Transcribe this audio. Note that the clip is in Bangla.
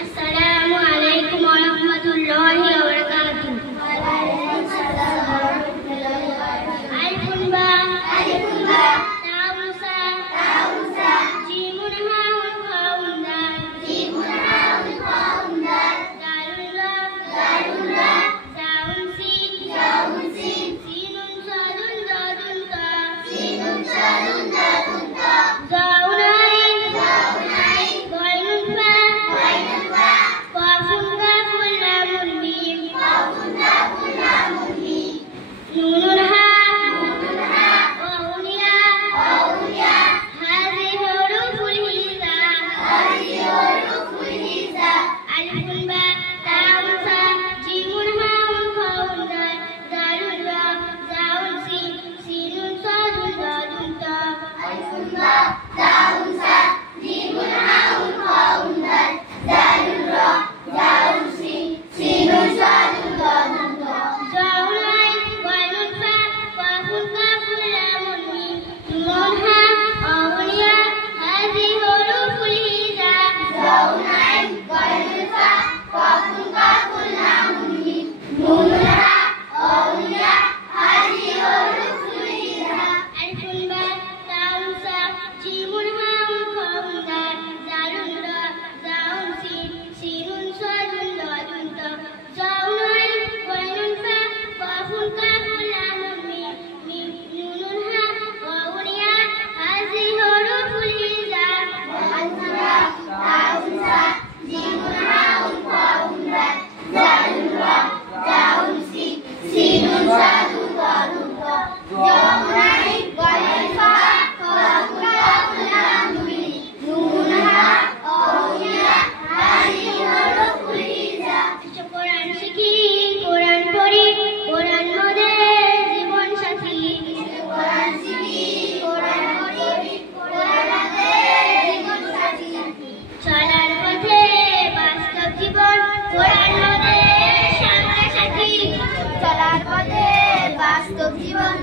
अस्सलामु अलैकुम व रहमतुल्लाहि व बरकातुहू। अलिफुन बा ताउन सा जीमुन हाउन खाउन दाल दालुन रा जाउन सीन सीनुन सादुन दादुन ता जाउन आइन गाइनुन फा काफुन काफुन लामुन मीम नूनुन हा वाउन या हाज़िहि हुरूफुल हिजा अलिफुन बा ताउन सा जीमुन हाउन खाउन दालुन रा जाउन सीन सीनुन सादुन दादुन ता अलिफुन बा ताउन सा जीमुन हाउन खाउन दालुन रा जाउन सीन सीनुन सादुन दादुन ता जाउन आइन गाइनुन फा काफुन काफुन लामुन मीम नूनुन हा वाउन या हाज़िहि हुरूफुल हिजा जाउन आइन गाइनुन फा काफुन काफुन लामुन मीम नूनुन हा वाउन या हाज़िहि हुरूफुल हिजा अलिफुन बा ताउन सा जीमुन हाउन खाउन दालुन रा जाउन सीन सीनुन सादुन दादुन ता जाउन आइन गाइनुन फा काफुन काफुन लामुन मीम नूनुन हा वाउन या हाज़िहि हुरूफुल हिजा अलिफुन बा ताउन सा जीमुन हाउन खाउन दालुन रा जाउन सीन सीनुन सादुन दादुन ता जाउन आइन गाइनुन फा काफुन काफुन लामुन मीम नूनुन हा वाउन या हाज़िहि हुरूफुल हिजा। কোরআন শিখি কোরআন পড়ি কোরআন মোদের জীবন সাথী কোরআন শিখি কোরআন পড়ি কোরআন মোদের জীবন সাথী চলার পথে বাস্তব জীবন কোরআন মোদের সঙ্গ সাথী চলার পথে বাস্তব জীবন